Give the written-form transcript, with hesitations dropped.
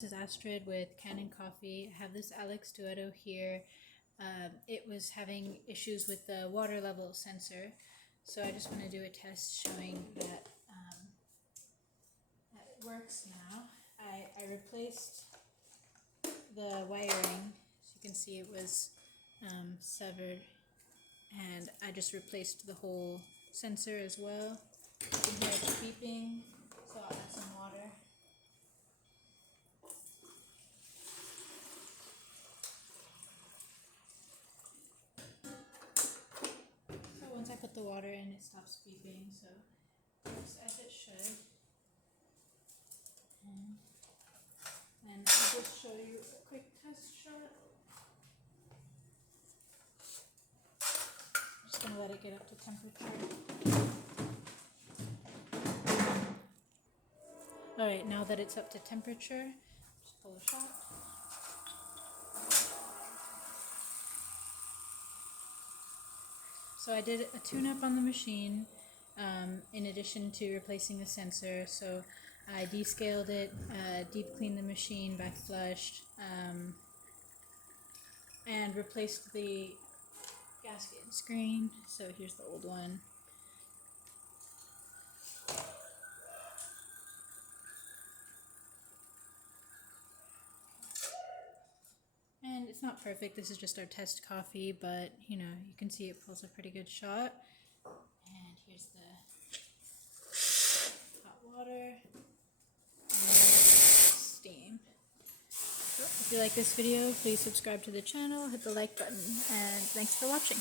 This is Astrid with Kanen Coffee. I have this Alex Duetto here. It was having issues with the water level sensor, so I just want to do a test showing that, that it works now. I replaced the wiring, as you can see it was severed, and I just replaced the whole sensor as well. You can hear it beeping, so I'll add some water. Once I put the water in, it stops beeping, so it works as it should. And I'll just show you a quick test shot. I'm just going to let it get up to temperature. Alright, now that it's up to temperature, just pull a shot. So I did a tune-up on the machine in addition to replacing the sensor. So I descaled it, deep cleaned the machine, backflushed, and replaced the gasket and screen. So here's the old one. And it's not perfect, this is just our test coffee, but you know, you can see it pulls a pretty good shot. And here's the hot water and steam. If you like this video, please subscribe to the channel, hit the like button, and thanks for watching.